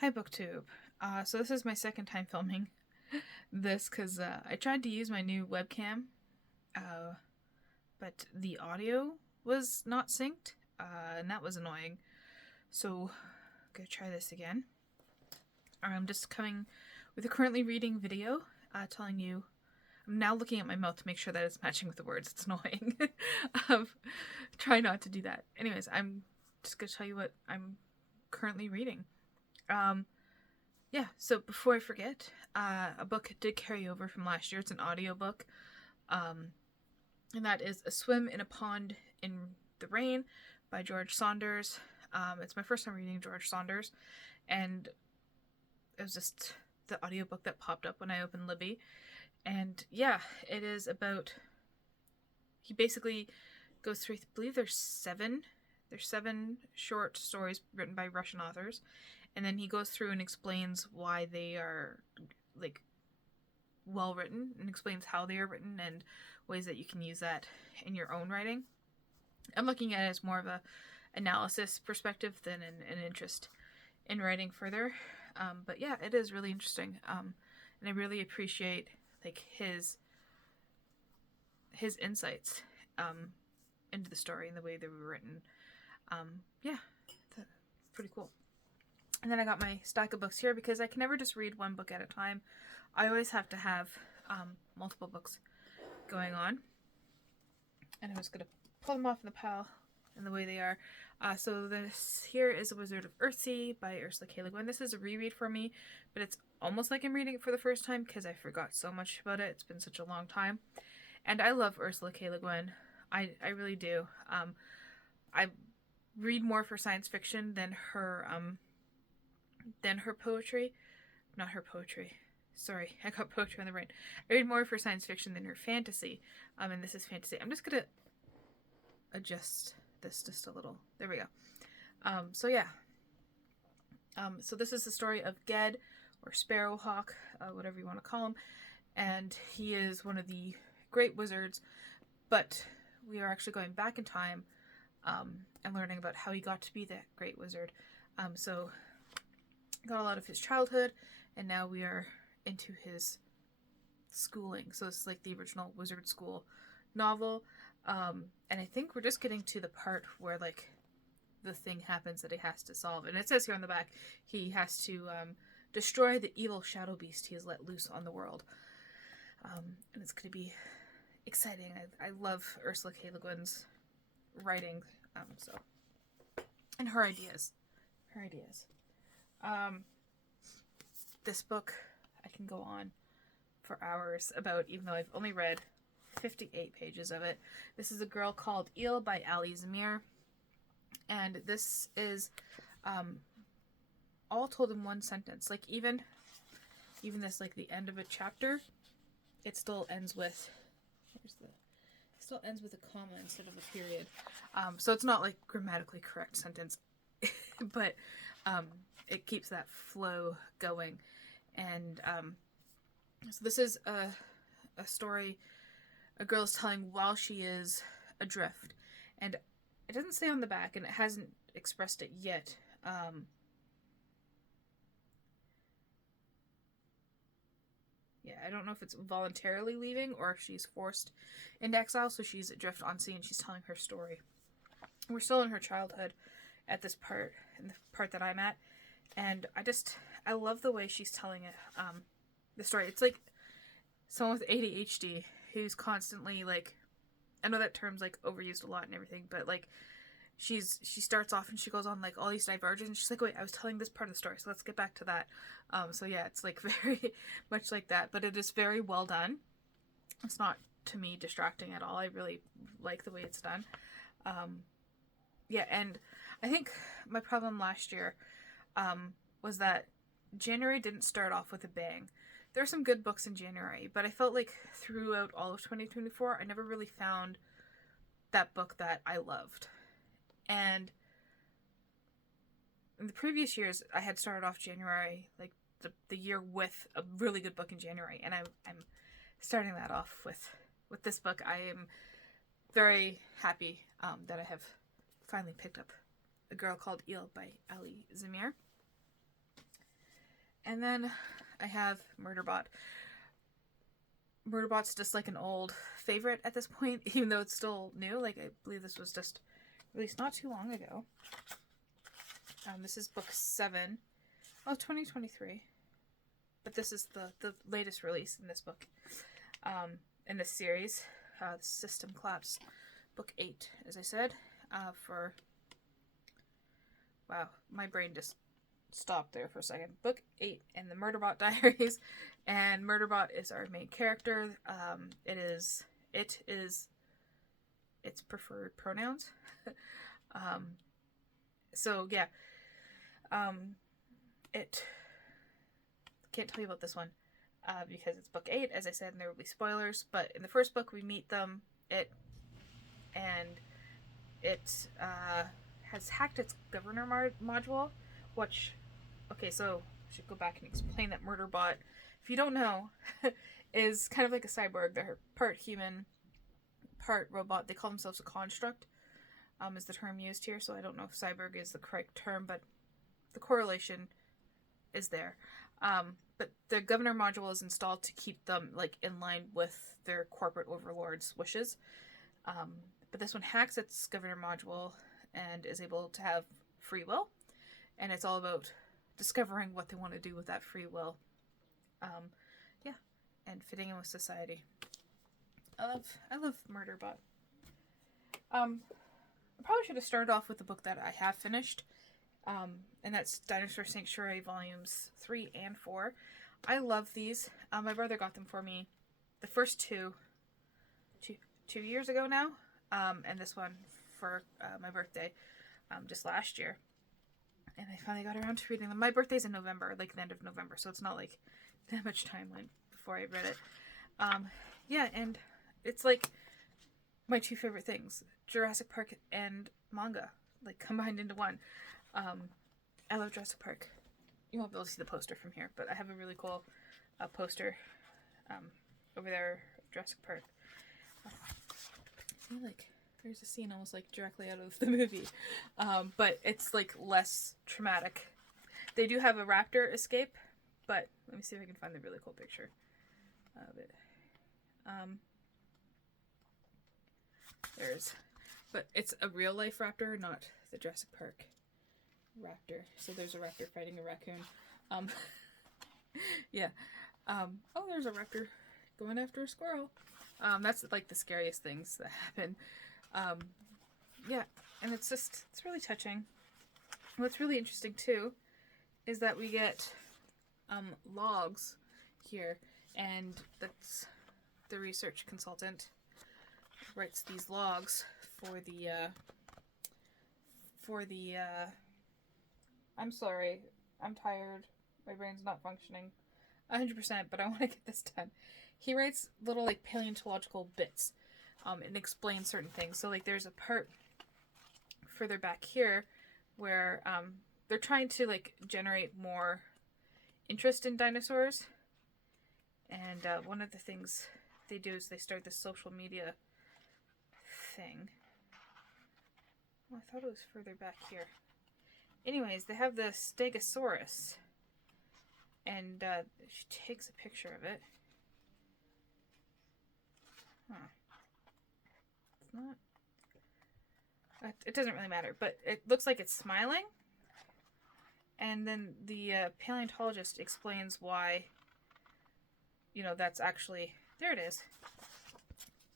Hi BookTube. So this is my second time filming this because I tried to use my new webcam, but the audio was not synced, and that was annoying. So I'm gonna try this again. I'm just coming with a currently reading video, telling you. I'm now looking at my mouth to make sure that it's matching with the words. It's annoying. Try not to do that. Anyways, I'm just gonna tell you what I'm currently reading. Yeah, so before I forget, a book did carry over from last year. It's an audiobook. And that is A Swim in a Pond in the Rain by George Saunders. It's my first time reading George Saunders, and it was just the audiobook that popped up when I opened Libby. And yeah, it is about, he basically goes through, I believe there's seven short stories written by Russian authors, and then he goes through and explains why they are like well written, and explains how they are written and ways that you can use that in your own writing. I'm looking at it as more of a analysis perspective than an interest in writing further. But yeah, it is really interesting, and I really appreciate like his insights into the story and the way they were written. Yeah, pretty cool. And then I got my stack of books here because I can never just read one book at a time. I always have to have multiple books going on. And I'm just going to pull them off in the pile in the way they are. So this here is A Wizard of Earthsea by Ursula K. Le Guin. This is a reread for me, but it's almost like I'm reading it for the first time because I forgot so much about it. It's been such a long time. And I love Ursula K. Le Guin. I really do. I read more for science fiction than her poetry. Not her poetry. Sorry, I got poetry on the brain. I read more for science fiction than her fantasy. And this is fantasy. I'm just gonna adjust this just a little. There we go. So yeah. So this is the story of Ged, or Sparrowhawk, whatever you want to call him. And he is one of the great wizards, but we are actually going back in time and learning about how he got to be that great wizard. So got a lot of his childhood, and now we are into his schooling. So it's like the original Wizard School novel, and I think we're just getting to the part where like the thing happens that he has to solve. And it says here on the back he has to destroy the evil shadow beast he has let loose on the world, and it's going to be exciting. I love Ursula K. Le Guin's writing, so, and her ideas. This book I can go on for hours about, even though I've only read 58 pages of it. This is A Girl Called Eel by Ali Zamir, and this is all told in one sentence. Like even this, like the end of a chapter, it still ends with a comma instead of a period. So it's not like grammatically correct sentence, but it keeps that flow going. And so this is a story a girl is telling while she is adrift, and it doesn't say on the back, and it hasn't expressed it yet. Yeah, I don't know if it's voluntarily leaving or if she's forced into exile, so she's adrift on sea and she's telling her story. We're still in her childhood at this part, in the part that I'm at, and I love the way she's telling it, the story. It's like someone with ADHD who's constantly like, I know that term's like overused a lot and everything, but like she starts off and she goes on like all these diversions, and she's like, wait, I was telling this part of the story, so let's get back to that. So yeah, it's like very much like that, but it is very well done. It's not, to me, distracting at all. I really like the way it's done. Yeah, and I think my problem last year was that January didn't start off with a bang. There were some good books in January, but I felt like throughout all of 2024, I never really found that book that I loved. And in the previous years, I had started off January, like the year, with a really good book in January, and I'm starting that off with this book. I am very happy that I have finally picked up A Girl Called Eel by Ali Zamir. And then I have Murderbot. Murderbot's just like an old favorite at this point, even though it's still new. Like, I believe this was just released not too long ago. This is book 7. Oh, 2023. But this is the latest release in this book. In this series. System Collapse. Book 8, as I said. Wow, my brain just stopped there for a second. Book 8 in the Murderbot Diaries, and Murderbot is our main character. It is its preferred pronouns. So yeah, it can't tell you about this one because it's book 8, as I said, and there will be spoilers. But in the first book, we meet them. It has hacked its governor module, which, okay, so I should go back and explain that Murderbot, if you don't know, is kind of like a cyborg. They're part human, part robot. They call themselves a construct, is the term used here, so I don't know if cyborg is the correct term, but the correlation is there. But the governor module is installed to keep them, like, in line with their corporate overlords' wishes. But this one hacks its governor module and is able to have free will, and it's all about discovering what they want to do with that free will. Yeah, and fitting in with society. I love Murderbot. I probably should have started off with the book that I have finished, and that's Dinosaur Sanctuary Volumes 3 and 4. I love these. My brother got them for me, the first two years ago now, and this one for my birthday just last year, and I finally got around to reading them. My birthday's in November, like the end of November, so it's not like that much time went before I read it. Yeah, and it's like my two favorite things, Jurassic Park and manga, like combined into one. I love Jurassic Park. You won't be able to see the poster from here, but I have a really cool poster over there of Jurassic Park. I feel like there's a scene almost like directly out of the movie, but it's like less traumatic. They do have a raptor escape, but let me see if I can find the really cool picture of it. But it's a real life raptor, not the Jurassic Park raptor. So there's a raptor fighting a raccoon. Yeah. Oh, there's a raptor going after a squirrel. That's like the scariest things that happen. Yeah, and it's really touching. What's really interesting too is that we get logs here, and that's the research consultant writes these logs for the I'm sorry, I'm tired, my brain's not functioning 100%, but I want to get this done. He writes little like paleontological bits and explains certain things. So like there's a part further back here where they're trying to like generate more interest in dinosaurs, and one of the things they do is they start this social media thing. Well, I thought it was further back here. Anyways, they have the Stegosaurus, and she takes a picture of it. Huh. It's not... it doesn't really matter, but it looks like it's smiling. And then the paleontologist explains why, you know, that's actually... There it is.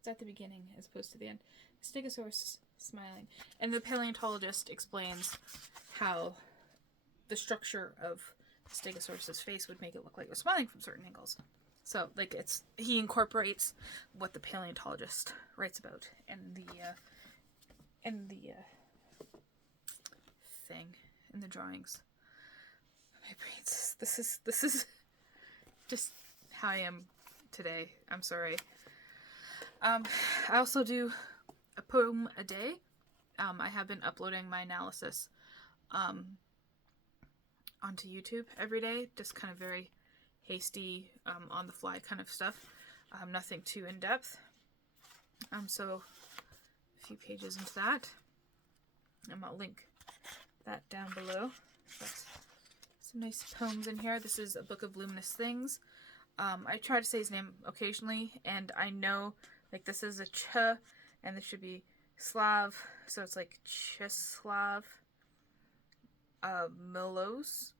It's at the beginning as opposed to the end. Stegosaurus smiling. And the paleontologist explains how the structure of Stegosaurus's face would make it look like it was smiling from certain angles. So, like, he incorporates what the paleontologist writes about in the drawings. My brains. This is just how I am today. I'm sorry. I also do a poem a day. I have been uploading my analysis onto YouTube every day, just kind of very hasty, on the fly kind of stuff. Nothing too in depth. So a few pages into that. I'll link that down below. That's some nice poems in here. This is A Book of Luminous Things. I try to say his name occasionally, and I know, like, this is a ch, and this should be Slav, so it's like Czeslaw Milos.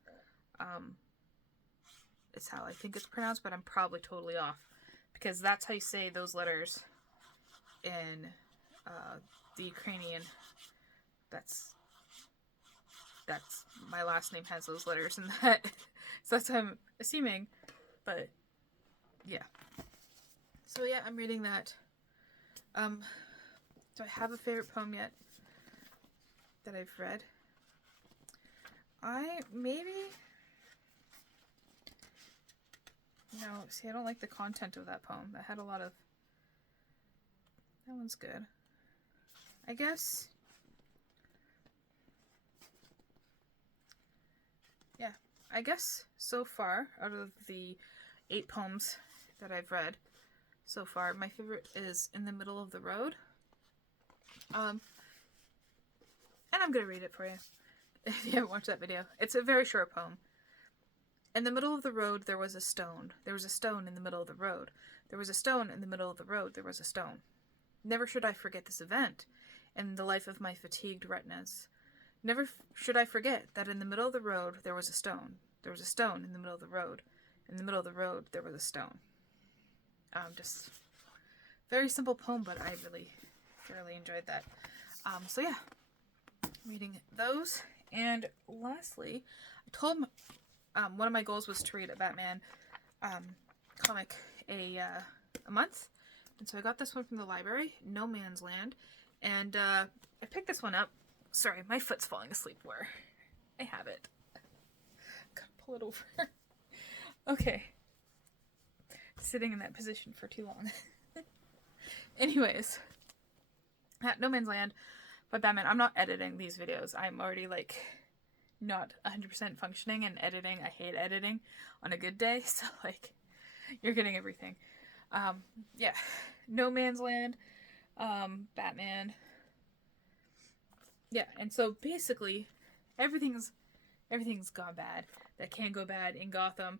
It's how I think it's pronounced, but I'm probably totally off, because that's how you say those letters in the Ukrainian. That's my last name has those letters in that, so that's what I'm assuming, but yeah. So yeah, I'm reading that. Do I have a favorite poem yet that I've read? No, see, I don't like the content of that poem. That had a lot of... That one's good. I guess... Yeah, I guess so far, out of the 8 poems that I've read so far, my favorite is In the Middle of the Road. And I'm gonna read it for you, if you haven't watched that video. It's a very short poem. In the middle of the road there was a stone. There was a stone in the middle of the road. There was a stone in the middle of the road. There was a stone. Never should I forget this event in the life of my fatigued retinas. Never should I forget that in the middle of the road there was a stone. There was a stone in the middle of the road. In the middle of the road there was a stone. Just very simple poem, but I really enjoyed that. So yeah, reading those. And lastly, I told one of my goals was to read a Batman comic a month, and so I got this one from the library, No Man's Land, and I picked this one up. Sorry, my foot's falling asleep where I have it. Gotta pull it over. Okay. Sitting in that position for too long. Anyways, No Man's Land by Batman. I'm not editing these videos. I'm already like not 100% functioning and editing. I hate editing on a good day, so like you're getting everything. Yeah, No Man's Land, Batman. Yeah, and so basically everything's gone bad that can go bad in Gotham.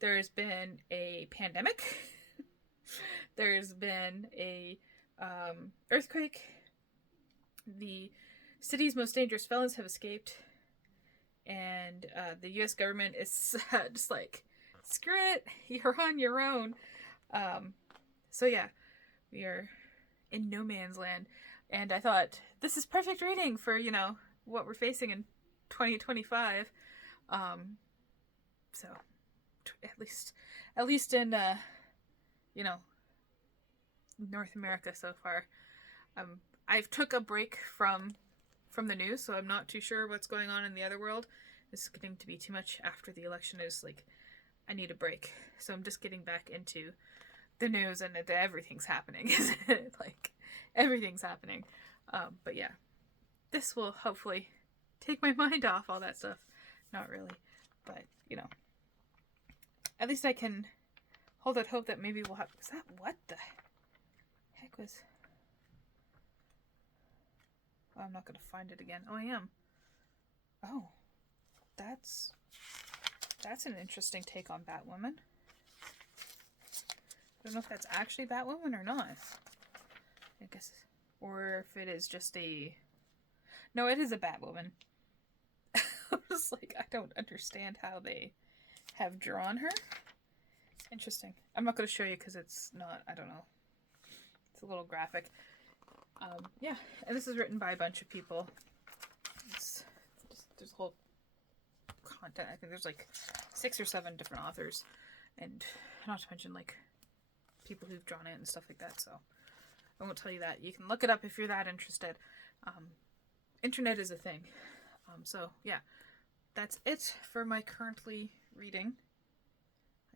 There's been a pandemic. There's been a earthquake. The city's most dangerous felons have escaped. And the U.S. government is just like, screw it, you're on your own. So yeah, we are in no man's land. And I thought, this is perfect reading for, you know, what we're facing in 2025. So, at least in, you know, North America so far. I've took a break from the news, so I'm not too sure what's going on in the other world. It's getting to be too much after the election. Is like, I need a break. So I'm just getting back into the news, and everything's happening, isn't it? Like, everything's happening. But yeah, this will hopefully take my mind off all that stuff. Not really, but, you know, at least I can hold out hope that maybe we'll have... Was that... What the heck was... Oh, I'm not going to find it again. Oh, I am. Oh. That's an interesting take on Batwoman. I don't know if that's actually Batwoman or not. I guess... Or if it is just a... No, it is a Batwoman. I was like, I don't understand how they have drawn her. Interesting. I'm not going to show you because it's not... I don't know. It's a little graphic. Yeah, and this is written by a bunch of people. There's a whole content. I think there's like 6 or 7 different authors, and not to mention like people who've drawn it and stuff like that. So I won't tell you that. You can look it up if you're that interested. Internet is a thing. So yeah, that's it for my currently reading.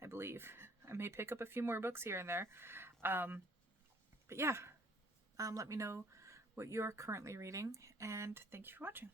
I believe I may pick up a few more books here and there. But yeah. Let me know what you're currently reading, and thank you for watching.